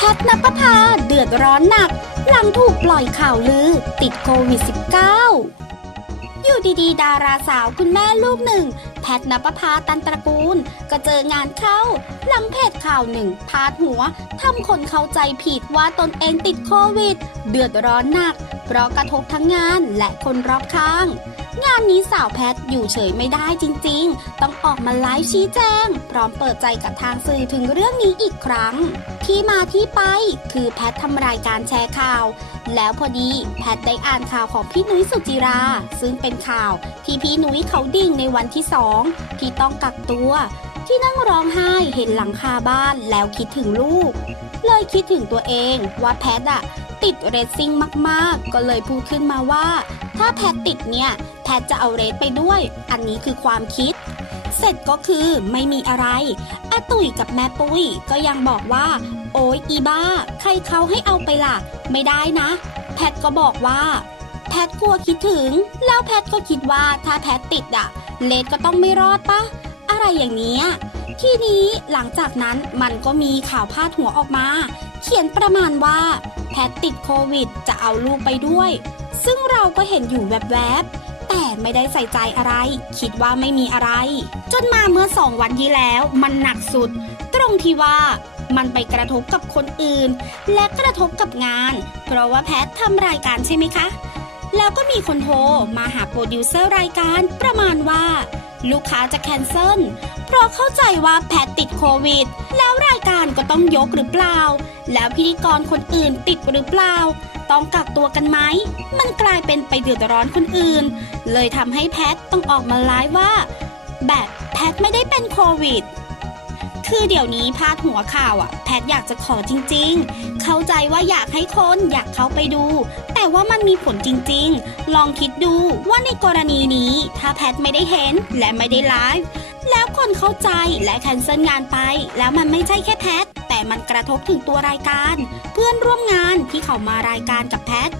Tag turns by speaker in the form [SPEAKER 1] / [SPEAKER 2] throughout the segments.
[SPEAKER 1] แพทนปภาเดือดร้อนหนัก หลังถูกปล่อยข่าวลือ ติดโควิด -19 อยู่ดีๆ ดาราสาวคุณแม่ลูกหนึ่ง แพทนปภาตันตระกูล ก็เจองานเข้า หลังเพจข่าวหนึ่ง พาดหัวทำคนเข้าใจผิดว่าตนเองติดโควิด เดือดร้อนหนัก เพราะกระทบทั้งงานและคนรอบข้าง งานนี้สาวแพทอยู่เฉยไม่ได้จริงๆ ต้องออกมาไลฟ์ชี้แจง พร้อมเปิดใจกับทางสื่อถึงเรื่องนี้อีกครั้ง ที่มาที่ไปคือแพททำรายการแชร์ข่าว แล้วพอดีแพทได้อ่านข่าวของพี่นุ้ยสุจิรา ซึ่งเป็นข่าวที่พี่นุ้ยเขาดิ่งในวันที่สองที่ต้องกักตัว ที่นั่งร้องไห้เห็นหลังคาบ้านแล้วคิดถึงลูก เลยคิดถึงตัวเองว่าแพทอะติดเรซซิ่งมากๆ ก็เลยพูดขึ้นมาว่า ถ้าแพทติดเนี่ย พทจะเอาเรทไปด้วย อันนี้คือความคิด เสร็จก็คือไม่มีอะไรอาตุ๋ยกับแม่ปุ้ยก็ยังบอกว่า โอ้ยอีบ้า ใครเขาให้เอาไปล่ะ ไม่ได้นะ แพทก็บอกว่า แพทกลัวคิดถึง แล้วแพทก็คิดว่าถ้าแพทติดอะเลดก็ต้องไม่รอดปะอะไรอย่างเนี้ยที่นี้หลังจากนั้นมันก็มีข่าวพาดหัวออกมา เขียนประมาณว่า แพทติดโควิดจะเอาลูกไปด้วย ซึ่งเราก็เห็นอยู่แวบๆ แต่ไม่ได้ใส่ใจอะไร คิดว่าไม่มีอะไร จนมาเมื่อสองวันที่แล้ว มันหนักสุด ตรงที่ว่ามันไปกระทบกับคนอื่น และกระทบกับงาน เพราะว่าแพททำรายการใช่ไหมคะ แล้วก็มีคนโทรมาหาโปรดิวเซอร์รายการประมาณว่า ลูกค้าจะแคนเซิล เพราะเข้าใจว่าแพทติดโควิด แล้วรายการก็ต้องยกหรือเปล่า แล้วพิธีกรคนอื่นติดหรือเปล่า ต้องกักตัวกันไหม มันกลายเป็นไปเดือดร้อนคนอื่น เลยทำให้แพทต้องออกมาไลฟ์ว่า แบบแพทไม่ได้เป็นโควิดคือเดี๋ยวนี้พาดหัวข่าวอะ แพทอยากจะขอจริง ๆ เข้าใจว่าอยากให้คนอยากเข้าไปดู แต่ว่ามันมีผลจริง ๆ ลองคิดดูว่าในกรณีนี้ ถ้าแพทไม่ได้เห็นและไม่ได้ไลฟ์ แล้วคนเข้าใจและแคนเซิลงานไป แล้วมันไม่ใช่แค่แพท แต่มันกระทบถึงตัวรายการ เพื่อนร่วมงานที่เขามารายการกับแพท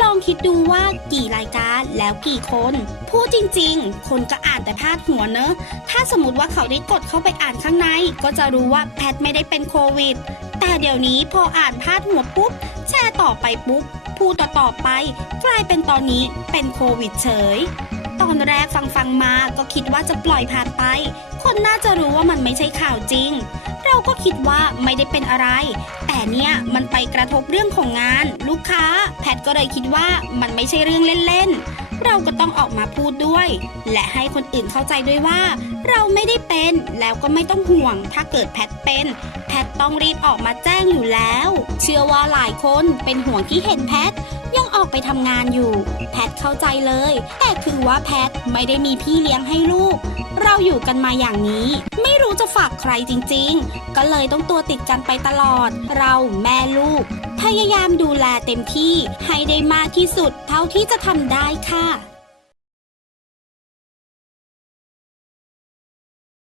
[SPEAKER 1] ลองคิดดูว่ากี่รายการแล้วกี่คน พูดจริงๆ คนก็อ่านแต่พาดหัวเนอะ ถ้าสมมติว่าเขาได้กดเข้าไปอ่านข้างใน ก็จะรู้ว่าแพทไม่ได้เป็นโควิด แต่เดี๋ยวนี้พออ่านพาดหัวปุ๊บ แชร์ต่อไปปุ๊บ พูดต่อๆไป กลายเป็นตอนนี้เป็นโควิดเฉย ตอนแรกฟังฟังมาก็คิดว่าจะปล่อยผ่านไป คนน่าจะรู้ว่ามันไม่ใช่ข่าวจริง เราก็คิดว่าไม่ได้เป็นอะไร แต่เนี่ยมันไปกระทบเรื่องของงาน ลูกค้า แพทก็เลยคิดว่ามันไม่ใช่เรื่องเล่นๆ เราก็ต้องออกมาพูดด้วย และให้คนอื่นเข้าใจด้วยว่า เราไม่ได้เป็นแล้วก็ไม่ต้องห่วง ถ้าเกิดแพทเป็น แพทต้องรีบออกมาแจ้งอยู่แล้ว เชื่อว่าหลายคนเป็นห่วงที่เห็นแพท ยังออกไปทำงานอยู่ แพทเข้าใจเลย แต่คือว่าแพทไม่ได้มีพี่เลี้ยงให้ลูก เราอยู่กันมาอย่างนี้ ไม่รู้จะฝากใครจริง ๆ ก็เลยต้องตัวติดกันไปตลอด เราแม่ลูก พยายามดูแลเต็มที่ให้ได้มากที่สุดเท่าที่จะทำได้ค่ะ